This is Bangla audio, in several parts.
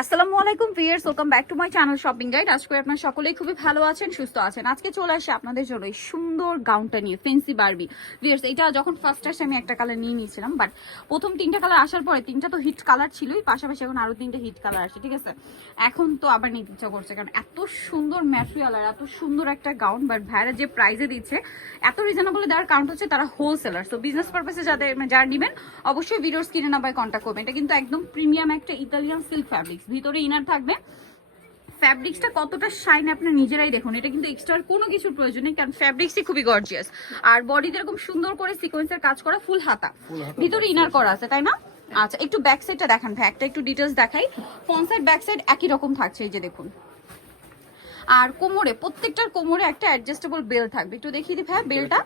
আসসালামু আলাইকুম viewers welcome back to my channel shopping guide. আজকে আপনারা সকলেই খুবই ভালো আছেন, সুস্থ আছেন। আজকে চলে আসে আপনাদের জন্য এই সুন্দর গাউনটা নিয়ে, ফেন্সি বারবি। ভিয়ার্স এটা যখন ফার্স্ট আসে আমি একটা কালার নিয়ে নিয়েছিলাম বাট প্রথম তিনটা কালার আসার পরে তিনটা তো হিট কালার ছিলই, পাশাপাশি এখন আরও তিনটা হিট কালার আসে, ঠিক আছে? এখন তো আবার নিতে ইচ্ছা করছে, কারণ এত সুন্দর ম্যাটেরিয়াল আর এত সুন্দর একটা গাউন বাট ভাইরা যে প্রাইজে দিচ্ছে, এত রিজনেবল দেওয়ার কারণ হচ্ছে তারা হোলসেলার সো বিজনেস পারপাসে যাদের মানে যারা নেবেন, অবশ্যই ভিডিওর স্ক্রিনে নাম্বার কন্ট্যাক্ট করবেন। এটা কিন্তু একদম প্রিমিয়াম একটা ইতালিয়ান সিল্ক ফ্যাব্রিক্স ভিতরে ইনার থাকবে। ফ্যাব্রিক্সটা কতটা শাইন আপনার নিজেরাই দেখুন। এটা কিন্তু এক্সট্রা কোনো কিছুর প্রয়োজন নেই কারণ ফ্যাব্রিক্সই খুবই গর্জিয়াস আর বডিতে এরকম সুন্দর করে সিকোয়েন্সের কাজ করা ফুল হাতা। ভিতরে ইনার করা আছে তাই না? আচ্ছা একটু ব্যাক সাইডটা দেখান ভাই একটা একটু ডিটেলস দেখাই। ফ্রন্ট সাইড ব্যাক সাইড একই রকম থাকছে এই যে দেখুন। আর কোমরে প্রত্যেকটার কোমরে একটা অ্যাডজাস্টেবল বেল থাকবে। একটু দেখিয়ে দিই ভাই বেলটা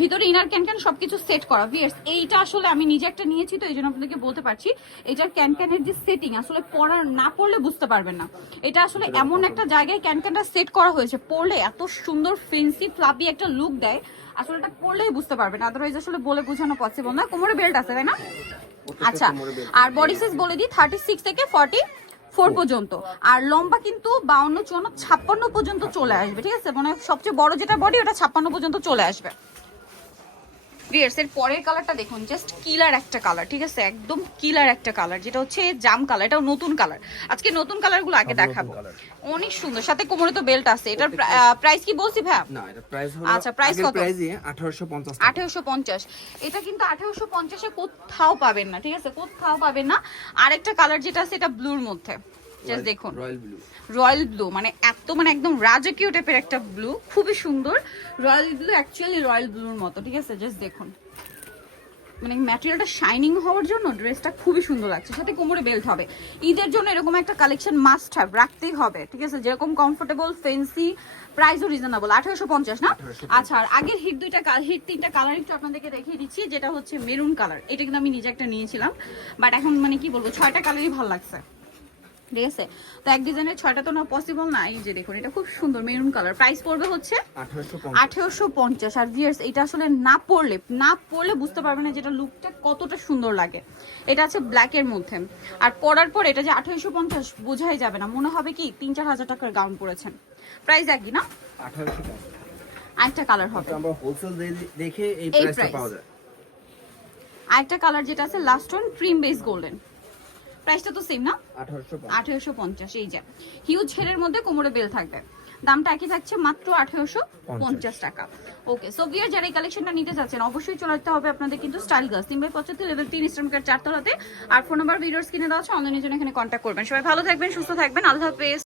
ভিতরে ইনার ক্যান ক্যান সবকিছু সেট করা। ভিয়ার্স এইটা আসলে আমি নিজে একটা নিয়েছি তো এই জন্য আপনাদেরকে বলতে পারছি। এটার ক্যান ক্যানের যে সেটিং আসলে পড়ার না পড়লে বুঝতে পারবেন না। এটা আসলে এমন একটা জায়গায় ক্যান ক্যানটা সেট করা হয়েছে পড়লে এত সুন্দর ফেন্সি ফ্লাপি একটা লুক দেয়। আসলে এটা পড়লেই বুঝতে পারবেন আদারওয়াইজ আসলে বলে বোঝানো পসিবল না। কোমরে বেল্ট আছে তাই না? আচ্ছা আর বডি সাইজ বলে দিই থার্টি সিক্স থেকে ফর্টি ফোর পর্যন্ত। আর লম্বা কিন্তু বাউন্ন, চুয়ান্ন, ছাপ্পান্ন পর্যন্ত চলে আসবে, ঠিক আছে? মানে সবচেয়ে বড় যেটা বডি ওটা ছাপ্পান্ন পর্যন্ত চলে আসবে। ভিয়ার্স এর পরের কালারটা দেখুন জাস্ট কিলার একটা কালার ঠিক আছে? একদম কিলার একটা কালার যেটা হচ্ছে জাম কালার এটাও নতুন কালার আজকে নতুন কালারগুলো আগে দেখাবো। অনেক সুন্দর সাথে কোমরে তো বেল্ট আছে। এটার প্রাইস কি বলছি ভাই না এটা প্রাইস হলো আচ্ছা, price কত? প্রাইসই 1850 টাকা। আঠেরোশো পঞ্চাশ। এটা কিন্তু আঠেরোশো পঞ্চাশে কোথাও পাবেন না ঠিক আছে? কোথাও পাবেন না। আরেকটা কালার যেটা আছে এটা ব্লুর মধ্যে। জাস্ট দেখুন। রয়্যাল ব্লু রয়্যাল ব্লু মানে এত মানে একদম রাজকীয় টাইপের একটা ব্লু খুবই সুন্দর। রয়্যাল ব্লু অ্যাকচুয়ালি রয়্যাল ব্লুর মতো ঠিক আছে? জাস্ট দেখুন। মানে ম্যাটেরিয়ালটা শাইনিং হওয়ার জন্য ড্রেসটা খুবই সুন্দর লাগছে। সাথে কোমরে বেল্ট হবে। ঈদের জন্য এরকম একটা কালেকশন মাস্ট হ্যাভ রাখতেই হবে ঠিক আছে? যেরকম কমফোর্টেবল ফেন্সি প্রাইসও রিজনেবল আঠারোশো পঞ্চাশ না? আচ্ছা আর আগের হিট দুইটা হিট তিনটা কালার একটু আপনাদেরকে দেখিয়ে দিচ্ছি। যেটা হচ্ছে মেরুন কালার এটা কিন্তু আমি নিজে একটা নিয়েছিলাম। বাট এখন মানে কি বলব ছয়টা কালারই ভালো লাগছে। ঠিক আছে? তো এক ডিজাইনের ছয়টা তো না পসিবল না। এই যে দেখুন এটা খুব সুন্দর মেরুন কালার প্রাইস পড়বে হচ্ছে 1850 আঠেরোশো পঞ্চাশ। আর ভিয়ার্স এটা আসলে না পড়লে না পড়লে বুঝতে পারবে না যেটা লুকটা কতটা সুন্দর লাগে। এটা আছে ব্ল্যাক এর মধ্যে। আর পরার পর এটা যে আঠেরোশো পঞ্চাশ বোঝাই যাবে না। মনে হবে কি তিন চার হাজার টাকার গাউন পরেছেন। প্রাইস একই না? আরেকটা কালার হবে। আমরা হোলসেল দেখে এই প্রাইসটা পাওয়া যায়। আরেকটা কালার যেটা আছে last one cream base golden প্রাইসটা তো সেম না? 1850 পঞ্চাশ। এই যে। হিউজ ছেলের মধ্যে কোমরে বেল থাকবে। দামটা একই থাকছে মাত্র আঠারোশো পঞ্চাশ টাকা। ওকে সো বিয়ার যারা এই কালেকশনটা নিতে চাচ্ছেন অবশ্যই চলে আসতে হবে আপনাদের কিন্তু স্টাইল গাছ তিন বাই পঁচাত্তর লেভেল তিন ইস্টার্নকার চারতলাতে। আর ফোন নাম্বার ভিডিওস কিনে দেওয়া আছে অনলাইনের জন্য এখানে কন্ট্যাক্ট করবেন। সবাই ভালো থাকবেন সুস্থ থাকবেন। আল্লাহ হাফেজ।